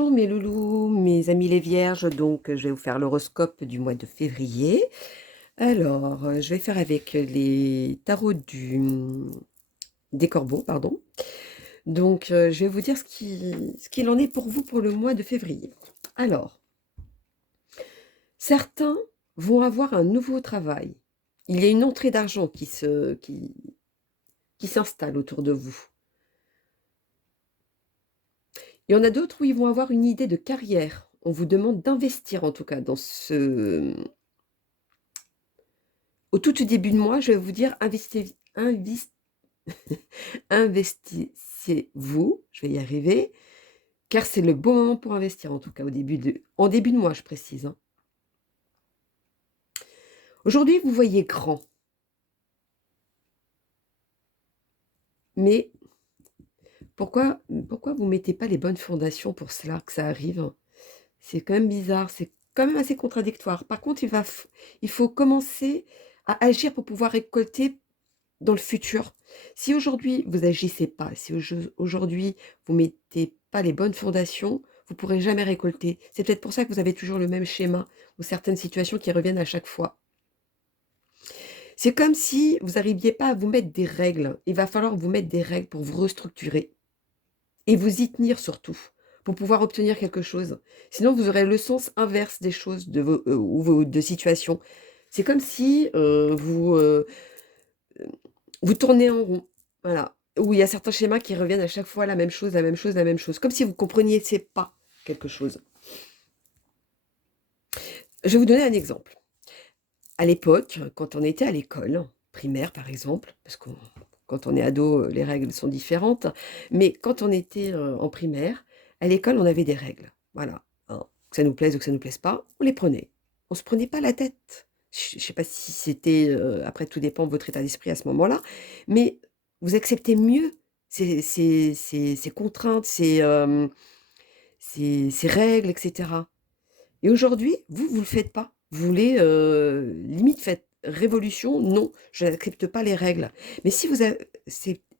Bonjour mes loulous, mes amis les vierges, donc je vais vous faire l'horoscope du mois de février. Alors, je vais faire avec les tarots des corbeaux, pardon. Donc, je vais vous dire ce qu'il en est pour vous pour le mois de février. Alors, certains vont avoir un nouveau travail. Il y a une entrée d'argent qui s'installe autour de vous. Il y en a d'autres où ils vont avoir une idée de carrière. On vous demande d'investir en tout cas dans au tout début de mois, je vais vous dire investissez-vous, je vais y arriver, car c'est le bon moment pour investir, en tout cas en début de mois, je précise, hein. Aujourd'hui, vous voyez grand, mais pourquoi vous ne mettez pas les bonnes fondations pour cela, que ça arrive? C'est quand même bizarre, c'est quand même assez contradictoire. Par contre, il faut commencer à agir pour pouvoir récolter dans le futur. Si aujourd'hui vous agissez pas, si aujourd'hui vous mettez pas les bonnes fondations, vous pourrez jamais récolter. C'est peut-être pour ça que vous avez toujours le même schéma ou certaines situations qui reviennent à chaque fois. C'est comme si vous n'arriviez pas à vous mettre des règles. Il va falloir vous mettre des règles pour vous restructurer et vous y tenir surtout pour pouvoir obtenir quelque chose. Sinon, vous aurez le sens inverse des choses de situations. C'est comme si vous tournez en rond, voilà. Où il y a certains schémas qui reviennent à chaque fois la même chose, la même chose, la même chose. Comme si vous compreniez c'est pas quelque chose. Je vais vous donner un exemple. À l'époque, quand on était à l'école, primaire par exemple, parce que quand on est ado, les règles sont différentes, mais quand on était en primaire, à l'école, on avait des règles. Voilà, hein. Que ça nous plaise ou que ça nous plaise pas, on les prenait. On se prenait pas la tête. Je ne sais pas si c'était, après tout dépend de votre état d'esprit à ce moment-là, mais vous acceptez mieux ces contraintes, ces règles, etc. Et aujourd'hui, vous le faites pas. Vous voulez, limite faites révolution, non, je n'accepte pas les règles. Mais si vous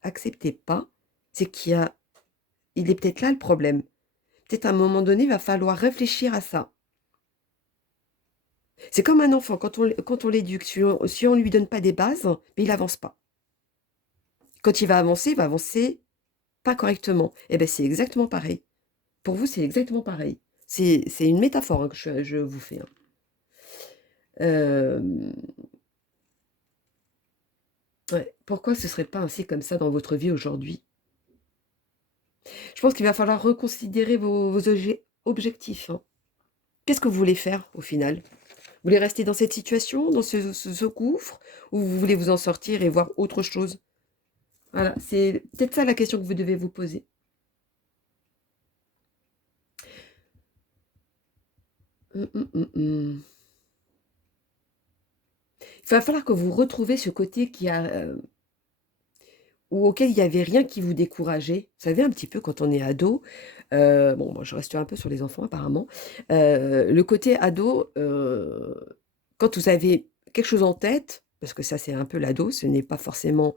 acceptez pas, c'est il est peut-être là le problème. Peut-être à un moment donné, il va falloir réfléchir à ça. C'est comme un enfant, quand on l'éduque, si on lui donne pas des bases, mais il avance pas. Quand il va avancer pas correctement. Et ben c'est exactement pareil. Pour vous, c'est exactement pareil. C'est une métaphore, hein, que je vous fais, hein. Hem, ouais. Pourquoi ce serait pas ainsi comme ça dans votre vie aujourd'hui? Je pense qu'il va falloir reconsidérer vos objectifs, hein. Qu'est-ce que vous voulez faire au final? Vous voulez rester dans cette situation, dans ce gouffre, ou vous voulez vous en sortir et voir autre chose? Voilà, c'est peut-être ça la question que vous devez vous poser. Mmh. Il va falloir que vous retrouviez ce côté ou auquel il y avait rien qui vous décourageait. Vous savez un petit peu quand on est ado, bon moi je reste un peu sur les enfants apparemment, le côté ado, quand vous avez quelque chose en tête, parce que ça c'est un peu l'ado, ce n'est pas forcément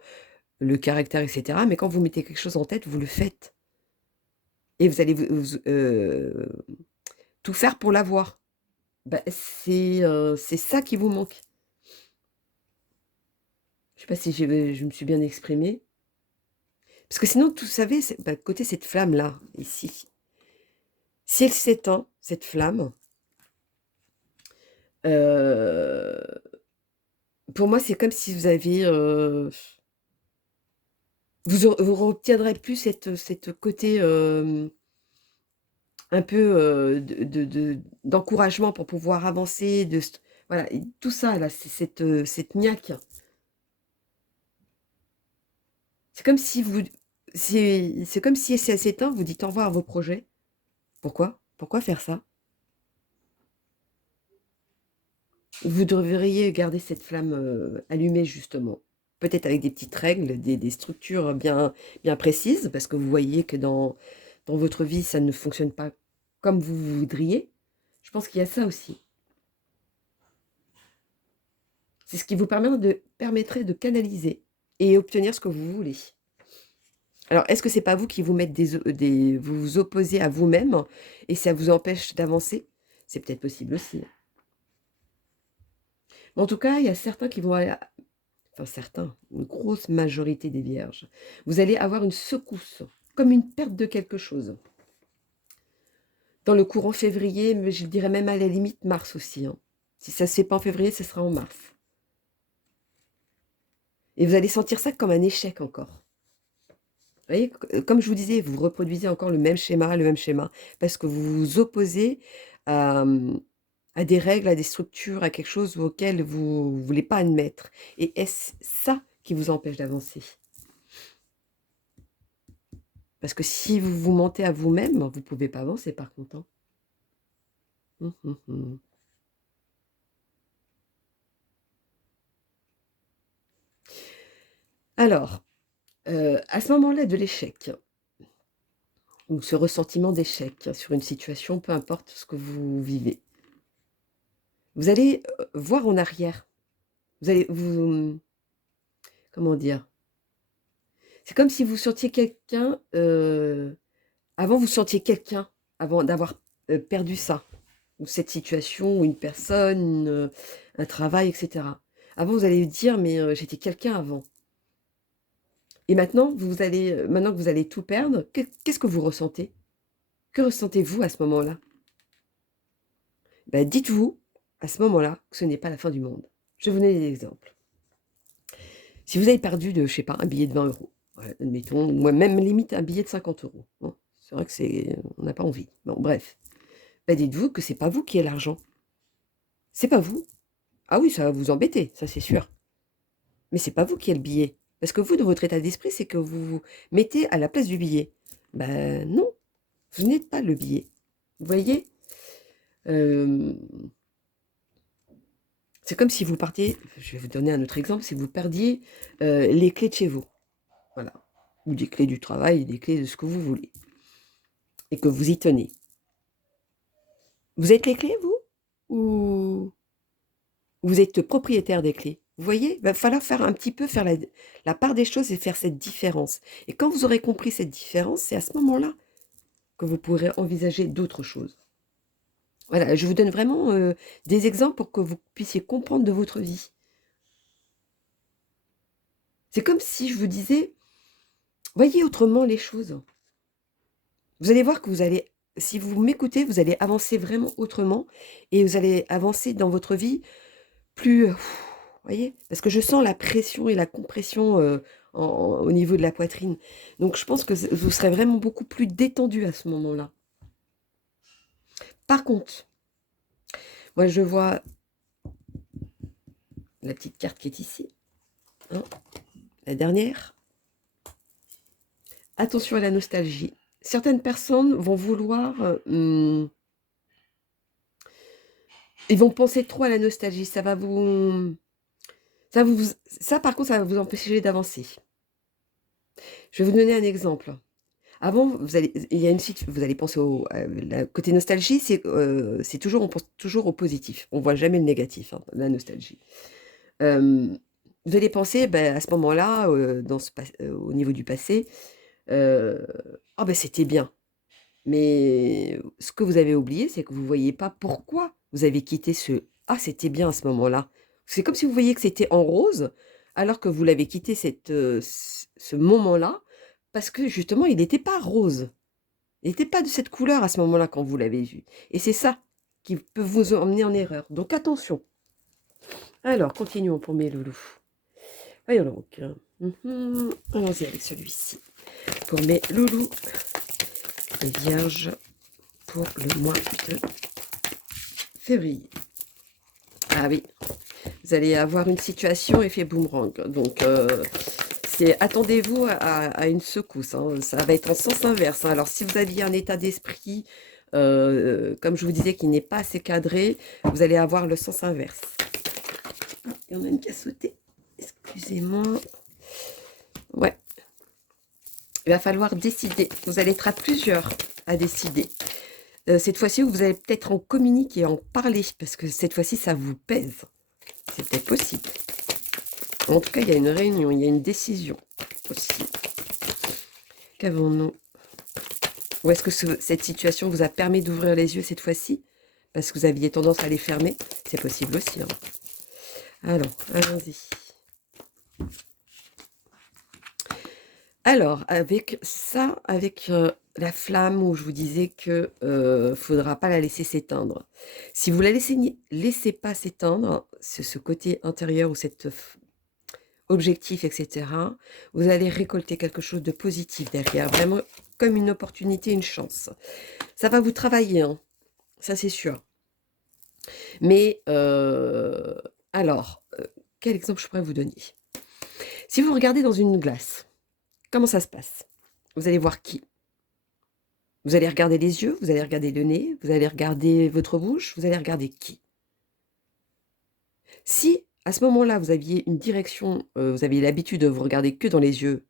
le caractère et cetera, mais quand vous mettez quelque chose en tête, vous le faites et vous allez tout faire pour l'avoir. Bah, c'est ça qui vous manque. Je sais pas si je me suis bien exprimée? Parce que sinon, vous savez, côté cette flamme-là, ici, si elle s'éteint, cette flamme, heu, pour moi, c'est comme si vous aviez, vous retiendrez plus cette côté, un peu, d'encouragement pour pouvoir avancer, voilà et tout ça là, c'est cette niaque. C'est comme si vous c'est comme si ça s'éteint, vous dites au revoir à vos projets. Pourquoi? Pourquoi faire ça? Vous devriez garder cette flamme, allumée justement. Peut-être avec des petites règles, des structures bien précises, parce que vous voyez que dans votre vie, ça ne fonctionne pas comme vous voudriez. Je pense qu'il y a ça aussi. C'est ce qui vous permettrait de canaliser et obtenir ce que vous voulez. Alors, est-ce que c'est pas vous qui vous mettez vous vous opposez à vous-même et ça vous empêche d'avancer? C'est peut-être possible aussi, hein. Mais en tout cas, il y a certains qui vont aller enfin certains, une grosse majorité des vierges. Vous allez avoir une secousse, comme une perte de quelque chose. Dans le courant février, mais je dirais même à la limite mars aussi, hein. Si ça ne se fait pas en février, ce sera en mars. Et vous allez sentir ça comme un échec encore. Vous voyez, comme je vous disais, vous reproduisez encore le même schéma, parce que vous vous opposez à, à des règles, à des structures, à quelque chose auquel vous ne voulez pas admettre. Et est-ce ça qui vous empêche d'avancer? Parce que si vous vous mentez à vous-même, vous ne pouvez pas avancer par contre, hein. Hum, hum, hum. Alors, à ce moment-là de l'échec, ou ce ressentiment d'échec sur une situation, peu importe ce que vous vivez, vous allez voir en arrière. Vous allez vous, comment dire? C'est comme si vous sentiez quelqu'un, avant vous sentiez quelqu'un, avant d'avoir perdu ça, ou cette situation, ou une personne, un travail, etc. Avant, vous allez dire, mais j'étais quelqu'un avant. Et maintenant, maintenant que vous allez tout perdre, qu'est-ce que vous ressentez? Que ressentez-vous à ce moment-là? Ben, dites-vous, à ce moment-là, que ce n'est pas la fin du monde. Je vais vous donner des exemples. Si vous avez perdu de, je sais pas, un billet de 20 euros, ouais, admettons, ou même limite un billet de 50 euros, hein, c'est vrai que on n'a pas envie. Bon, bref. Ben, dites-vous que c'est pas vous qui avez l'argent. C'est pas vous. Ah oui, ça va vous embêter, ça c'est sûr. Mais c'est pas vous qui avez le billet. Parce que vous, de votre état d'esprit, c'est que vous vous mettez à la place du billet. Ben non, vous n'êtes pas le billet. Vous voyez? Euh, c'est comme si vous partiez, je vais vous donner un autre exemple, si vous perdiez les clés de chez vous. Voilà. Ou des clés du travail, des clés de ce que vous voulez. Et que vous y tenez. Vous êtes les clés, vous? Ou vous êtes propriétaire des clés? Vous voyez? Il va falloir faire un petit peu, faire la part des choses et faire cette différence. Et quand vous aurez compris cette différence, c'est à ce moment-là que vous pourrez envisager d'autres choses. Voilà, je vous donne vraiment des exemples pour que vous puissiez comprendre de votre vie. C'est comme si je vous disais, voyez autrement les choses. Vous allez voir que vous allez, si vous m'écoutez, vous allez avancer vraiment autrement et vous allez avancer dans votre vie plus, voyez? Parce que je sens la pression et la compression au niveau de la poitrine. Donc je pense que vous serez vraiment beaucoup plus détendu à ce moment-là. Par contre, moi je vois la petite carte qui est ici, hein, la dernière. Attention à la nostalgie. Certaines personnes vont vouloir, ils vont penser trop à la nostalgie. Ça par contre, ça va vous empêcher d'avancer. Je vais vous donner un exemple. Avant, il y a une suite, vous allez penser côté nostalgie, c'est toujours, on pense toujours au positif. On voit jamais le négatif, hein, la nostalgie. Euh, Vous allez penser, ben, à ce moment-là, au niveau du passé, ah ben c'était bien. Mais ce que vous avez oublié, c'est que vous ne voyez pas pourquoi vous avez quitté ah c'était bien à ce moment-là. C'est comme si vous voyiez que c'était en rose, alors que vous l'avez quitté ce moment-là, parce que justement, il n'était pas rose. Il n'était pas de cette couleur à ce moment-là quand vous l'avez vu. Et c'est ça qui peut vous emmener en erreur. Donc attention. Alors, continuons pour mes loulous. Voyons donc. Allons-y avec celui-ci. Pour mes loulous, les vierges, pour le mois de février. Ah oui, vous allez avoir une situation effet boomerang. Donc, attendez-vous à une secousse, hein. Ça va être en sens inverse, hein. Alors, si vous aviez un état d'esprit, comme je vous disais, qui n'est pas assez cadré, vous allez avoir le sens inverse. Ah, il y en a une qui a sauté. Excusez-moi. Ouais. Il va falloir décider. Vous allez être à plusieurs à décider. Cette fois-ci, vous allez peut-être en communiquer et en parler, parce que cette fois-ci, ça vous pèse. C'est peut-être possible. En tout cas, il y a une réunion, il y a une décision aussi. Qu'avons-nous? Ou est-ce que cette situation vous a permis d'ouvrir les yeux cette fois-ci? Parce que vous aviez tendance à les fermer. C'est possible aussi, hein. Alors, allons-y. Alors, avec ça, avec la flamme où je vous disais que faudra pas la laisser s'éteindre. Si vous la laissez pas s'éteindre, ce côté intérieur ou cet objectif, etc., vous allez récolter quelque chose de positif derrière, vraiment comme une opportunité, une chance. Ça va vous travailler, hein, ça c'est sûr. Mais alors, quel exemple je pourrais vous donner? Si vous regardez dans une glace, comment ça se passe? Vous allez voir qui? Vous allez regarder les yeux, vous allez regarder le nez, vous allez regarder votre bouche, vous allez regarder qui? Si, à ce moment-là, vous aviez une direction, vous aviez l'habitude de vous regarder que dans les yeux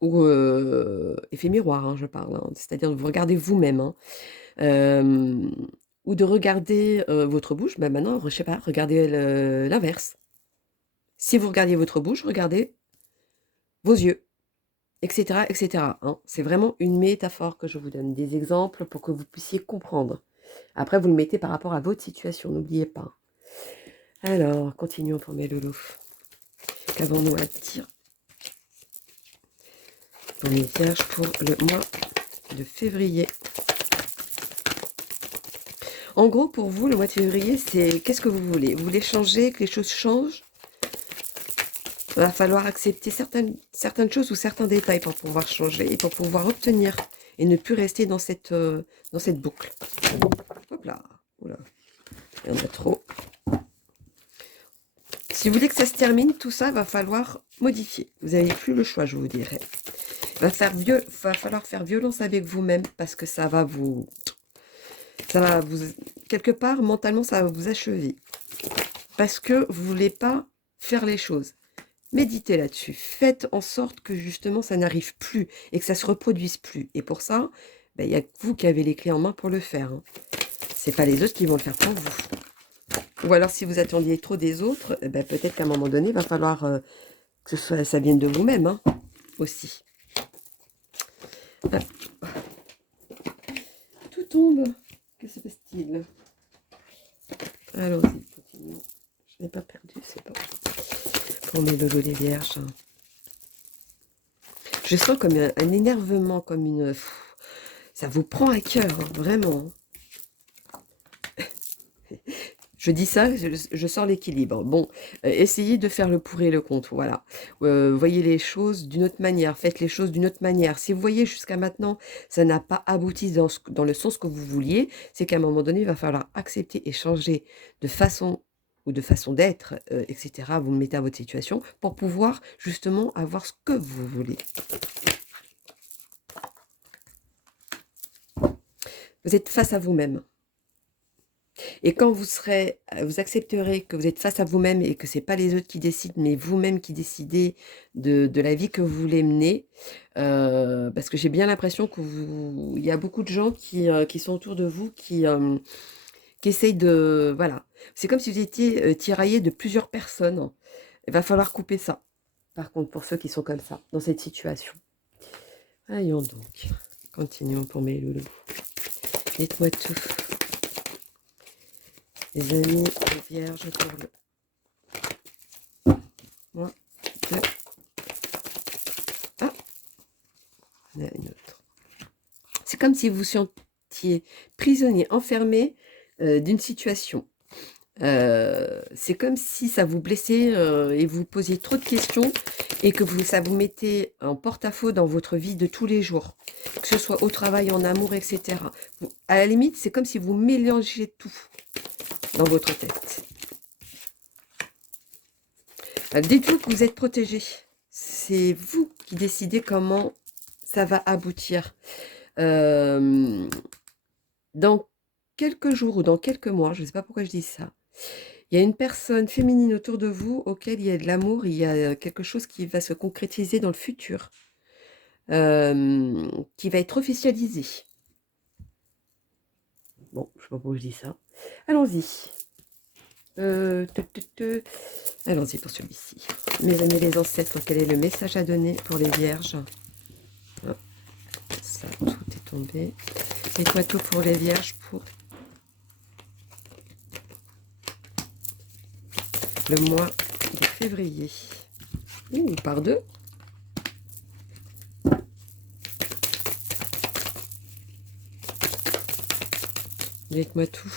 ou effet miroir, hein, je parle, hein, c'est-à-dire de vous regarder vous-même, hein, hem, ou de regarder, votre bouche, bah, maintenant, je sais pas, regardez l'inverse. Si vous regardiez votre bouche, regardez vos yeux, et cetera, hein. C'est vraiment une métaphore que je vous donne, des exemples pour que vous puissiez comprendre. Après, vous le mettez par rapport à votre situation, n'oubliez pas. Alors, continuons pour mes loulous. Qu'avons-nous à dire pour les vierges pour le mois de février? En gros, pour vous, le mois de février, c'est qu'est-ce que vous voulez? Vous voulez changer, que les choses changent? Il va falloir accepter certaines choses ou certains détails pour pouvoir changer et pour pouvoir obtenir et ne plus rester dans cette boucle. Hop là, oula, il y en a trop. Si vous voulez que ça se termine, tout ça va falloir modifier. Vous n'avez plus le choix, je vous dirais. Il va falloir faire violence avec vous-même parce que ça va vous, quelque part, mentalement, ça va vous achever. Parce que vous ne voulez pas faire les choses. Méditez là-dessus. Faites en sorte que justement ça n'arrive plus et que ça ne se reproduise plus. Et pour ça, il n'y a que vous qui avez les clés en main pour le faire, hein. Ce n'est pas les autres qui vont le faire pour vous. Ou alors si vous attendiez trop des autres, peut-être qu'à un moment donné, il va falloir que ça vienne de vous-même, hein, aussi. Ah. Tout tombe. Que se passe-t-il? Allons-y, continuons. Je n'ai pas perdu, c'est pas pour mes lolos les vierges. Je sens comme un énervement, comme une... Ça vous prend à cœur, hein, vraiment. Je dis ça, je sors l'équilibre. Bon, essayez de faire le pour et le contre, voilà. Voyez les choses d'une autre manière, faites les choses d'une autre manière. Si vous voyez jusqu'à maintenant, ça n'a pas abouti dans le sens que vous vouliez, c'est qu'à un moment donné, il va falloir accepter et changer de façon ou de façon d'être, etc. Vous me mettez à votre situation pour pouvoir justement avoir ce que vous voulez. Vous êtes face à vous-même. Et quand vous accepterez que vous êtes face à vous-même et que c'est pas les autres qui décident, mais vous-même qui décidez de la vie que vous voulez mener, parce que j'ai bien l'impression il y a beaucoup de gens qui sont autour de vous, qui essayent de... Voilà. C'est comme si vous étiez tiraillé de plusieurs personnes. Il va falloir couper ça, par contre, pour ceux qui sont comme ça, dans cette situation. Voyons donc. Continuons pour mes loulous. Dites-moi tout. Les amis, les vierges pour le mois de... Ah, il y en a une autre. C'est comme si vous vous sentiez prisonnier, enfermé d'une situation. C'est comme si ça vous blessait et vous posiez trop de questions et que ça vous mettait en porte-à-faux dans votre vie de tous les jours, que ce soit au travail, en amour, etc. À la limite, c'est comme si vous mélangez tout dans votre tête. Dites-vous que vous êtes protégé. C'est vous qui décidez comment ça va aboutir. Dans quelques jours ou dans quelques mois, je ne sais pas pourquoi je dis ça, il y a une personne féminine autour de vous auquel il y a de l'amour, il y a quelque chose qui va se concrétiser dans le futur, qui va être officialisé. Bon, je ne sais pas pourquoi je dis ça. Allons-y. Allons-y pour celui-ci. Mes amis les ancêtres, quel est le message à donner pour les vierges? ça, tout est tombé. Dites-moi tout pour les vierges pour le mois de février. Ouh, par deux. Dites-moi tout.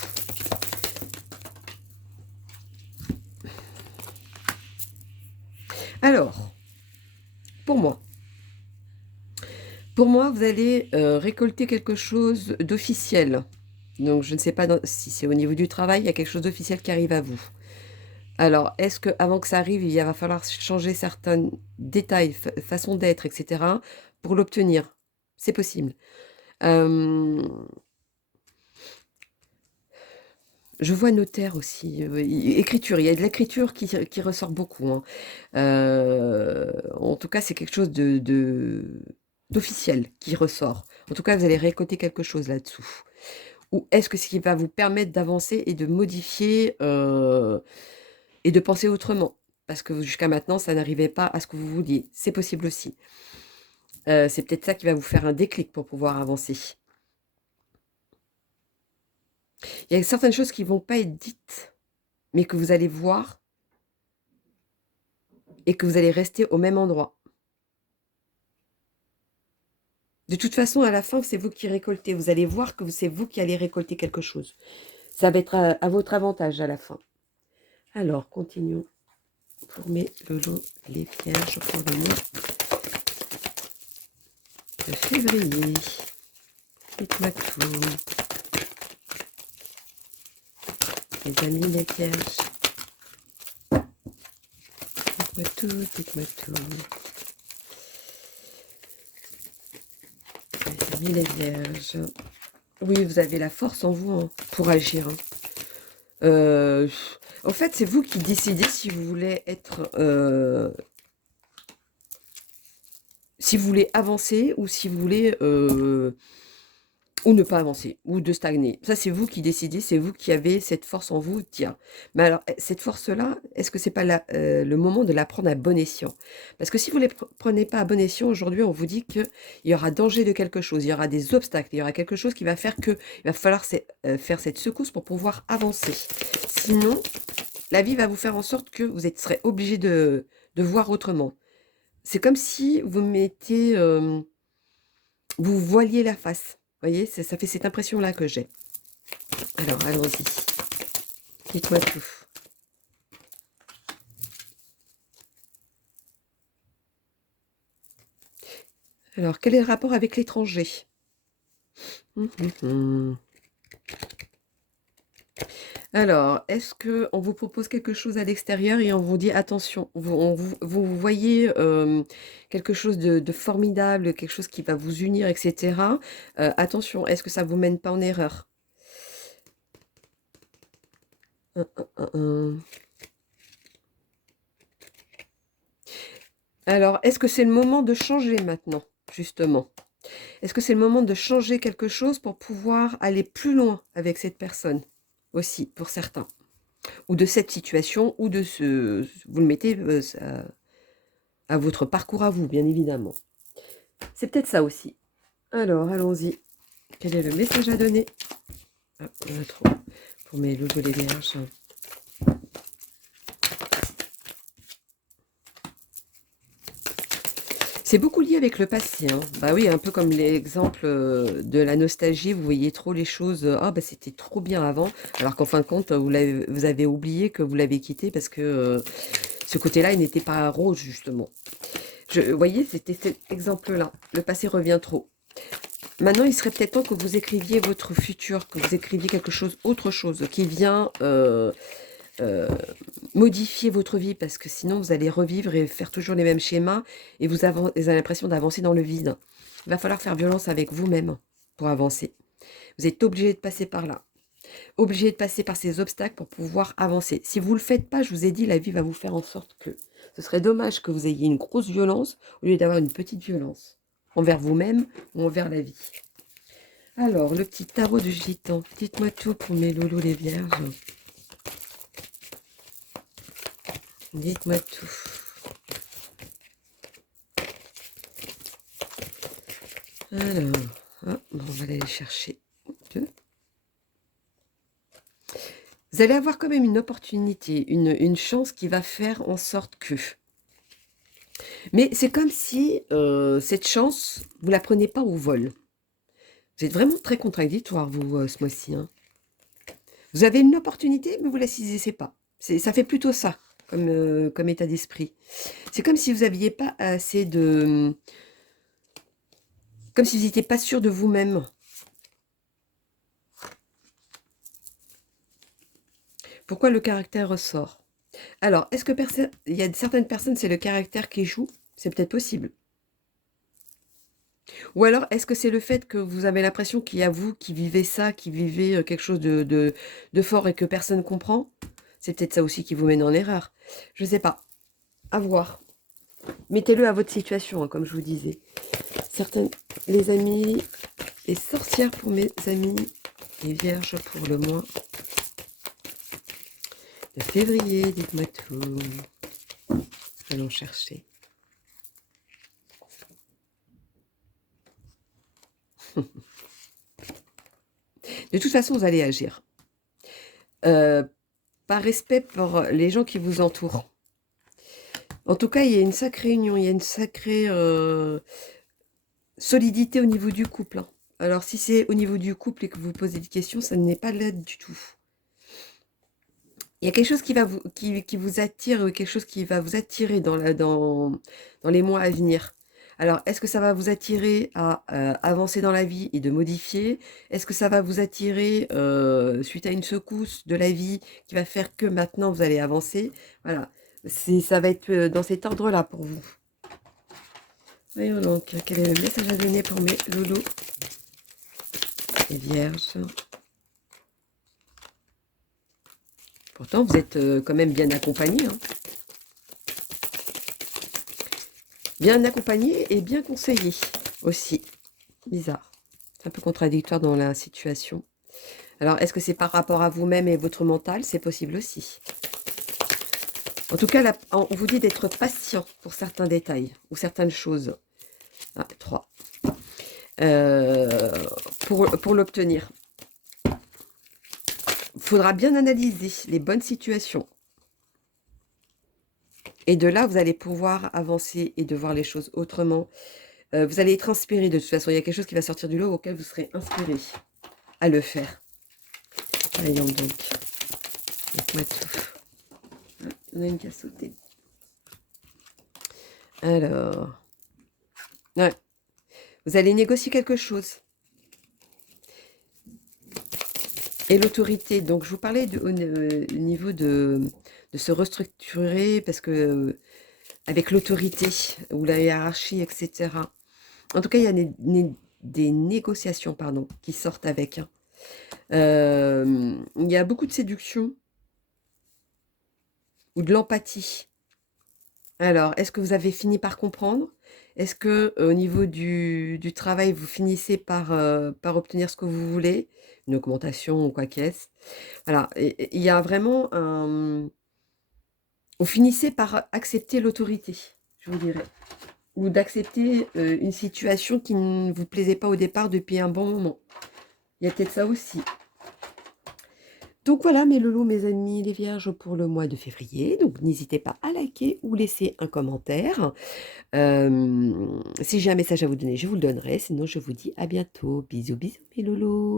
Alors, pour moi, vous allez récolter quelque chose d'officiel. Donc, je ne sais pas si c'est au niveau du travail, il y a quelque chose d'officiel qui arrive à vous. Alors, est-ce que avant que ça arrive, il va falloir changer certains détails, façon d'être, etc., pour l'obtenir? C'est possible. Je vois notaire aussi, écriture, il y a de l'écriture qui ressort beaucoup, hein. En tout cas, c'est quelque chose d'officiel qui ressort. En tout cas, vous allez récolter quelque chose là-dessous. Ou est-ce que ce qui va vous permettre d'avancer et de modifier et de penser autrement? Parce que jusqu'à maintenant, ça n'arrivait pas à ce que vous vouliez. C'est possible aussi. C'est peut-être ça qui va vous faire un déclic pour pouvoir avancer. Il y a certaines choses qui ne vont pas être dites, mais que vous allez voir et que vous allez rester au même endroit. De toute façon, à la fin, c'est vous qui récoltez. Vous allez voir que c'est vous qui allez récolter quelque chose. Ça va être à votre avantage à la fin. Alors, continuons pour mes lolos, les vierges pour le mois de février. Dites-moi tout. Les amis, les vierges. Dites-moi tout, dites-moi tout. Les amis, les vierges. Oui, vous avez la force en vous, hein, pour agir, hein. En fait, c'est vous qui décidez si vous voulez être... si vous voulez avancer ou si vous voulez... ou ne pas avancer, ou de stagner. Ça, c'est vous qui décidez, c'est vous qui avez cette force en vous. Tiens. Mais alors, cette force-là, est-ce que c'est pas le moment de la prendre à bon escient? Parce que si vous ne la prenez pas à bon escient, aujourd'hui, on vous dit qu'il y aura danger de quelque chose, il y aura des obstacles, il y aura quelque chose qui va faire qu'il va falloir faire cette secousse pour pouvoir avancer. Sinon, la vie va vous faire en sorte que vous serez obligé de voir autrement. C'est comme si vous mettez... vous voiliez la face. Vous voyez, ça fait cette impression-là que j'ai. Alors, allons-y. Dites-moi tout. Alors, quel est le rapport avec l'étranger? Alors, est-ce qu'on vous propose quelque chose à l'extérieur et on vous dit attention, vous voyez quelque chose de formidable, quelque chose qui va vous unir, etc. Attention, est-ce que ça ne vous mène pas en erreur? Alors, est-ce que c'est le moment de changer maintenant, justement? Est-ce que c'est le moment de changer quelque chose pour pouvoir aller plus loin avec cette personne aussi, pour certains? Ou de cette situation, ou de ce... Vous le mettez à votre parcours à vous, bien évidemment. C'est peut-être ça aussi. Alors, allons-y. Quel est le message à donner? Ah, on a trop. Pour mes loulous les vierges. C'est beaucoup lié avec le passé, hein. Bah oui, un peu comme l'exemple de la nostalgie, vous voyez trop les choses, ah bah c'était trop bien avant, alors qu'en fin de compte, vous avez oublié que vous l'avez quitté parce que ce côté-là, il n'était pas rose, justement. Vous voyez, c'était cet exemple-là. Le passé revient trop. Maintenant, il serait peut-être temps que vous écriviez votre futur, que vous écriviez quelque chose, autre chose, qui vient modifier votre vie, parce que sinon vous allez revivre et faire toujours les mêmes schémas et vous avez l'impression d'avancer dans le vide. Il va falloir faire violence avec vous-même pour avancer. Vous êtes obligé de passer par là, obligé de passer par ces obstacles pour pouvoir avancer. Si vous ne le faites pas, je vous ai dit, la vie va vous faire en sorte que ce serait dommage que vous ayez une grosse violence au lieu d'avoir une petite violence envers vous-même ou envers la vie. Alors, le petit tarot de gitan, dites-moi tout pour mes loulous les vierges. Dites-moi tout. Alors, hop, on va aller chercher 2. Vous allez avoir quand même une opportunité, une chance qui va faire en sorte que. Mais c'est comme si cette chance, vous la prenez pas au vol. Vous êtes vraiment très contradictoire, vous, ce mois-ci, hein. Vous avez une opportunité, mais vous la saisissez pas. Ça fait plutôt ça, comme état d'esprit. C'est comme si vous n'aviez pas assez de... Comme si vous n'étiez pas sûr de vous-même. Pourquoi le caractère ressort? Alors, est-ce que il y a certaines personnes, c'est le caractère qui joue? C'est peut-être possible. Ou alors, est-ce que c'est le fait que vous avez l'impression qu'il y a vous qui vivez ça, qui vivez quelque chose de fort et que personne ne comprend? C'est peut-être ça aussi qui vous mène en erreur. Je ne sais pas. À voir. Mettez-le à votre situation, hein, comme je vous disais. Certaines, les amis, les sorcières pour mes amis, les vierges pour le mois de février, dites-moi tout. Allons chercher. De toute façon, vous allez agir. Par respect pour les gens qui vous entourent. En tout cas, il y a une sacrée union, il y a une sacrée solidité au niveau du couple, hein. Alors, si c'est au niveau du couple et que vous posez des questions, ça n'est pas là du tout. Il y a quelque chose qui vous attire, quelque chose qui va vous attirer dans les mois à venir. Alors, est-ce que ça va vous attirer à avancer dans la vie et de modifier? Est-ce que ça va vous attirer suite à une secousse de la vie qui va faire que maintenant vous allez avancer? Voilà, ça va être dans cet ordre-là pour vous. Voyons donc, quel est le message à donner pour mes loulous et vierges? Pourtant, vous êtes quand même bien accompagnés, hein. Bien accompagné et bien conseillé aussi. Bizarre. C'est un peu contradictoire dans la situation. Alors, est-ce que c'est par rapport à vous-même et votre mental? C'est possible aussi. En tout cas, là, on vous dit d'être patient pour certains détails ou certaines choses. Ah, 3. Pour l'obtenir. Il faudra bien analyser les bonnes situations. Et de là, vous allez pouvoir avancer et de voir les choses autrement. Vous allez être inspiré de toute façon. Il y a quelque chose qui va sortir du lot auquel vous serez inspiré à le faire. Voyons donc. Dites-moi tout. Ah, on a une qui a sauté. Alors. Ouais. Vous allez négocier quelque chose. Et l'autorité. Donc, je vous parlais au niveau de se restructurer parce que avec l'autorité ou la hiérarchie, etc. En tout cas, il y a des négociations, pardon, qui sortent avec, hein. Il y a beaucoup de séduction ou de l'empathie. Alors, est-ce que vous avez fini par comprendre? Est-ce que au niveau du travail, vous finissez par obtenir ce que vous voulez? Une augmentation ou quoi qu'est-ce? Voilà, il y a vraiment un... Vous finissez par accepter l'autorité, je vous dirais. Ou d'accepter une situation qui ne vous plaisait pas au départ depuis un bon moment. Il y a peut-être ça aussi. Donc voilà mes loulous, mes amis, les vierges pour le mois de février. Donc n'hésitez pas à liker ou laisser un commentaire. Si j'ai un message à vous donner, je vous le donnerai. Sinon, je vous dis à bientôt. Bisous, bisous mes loulous.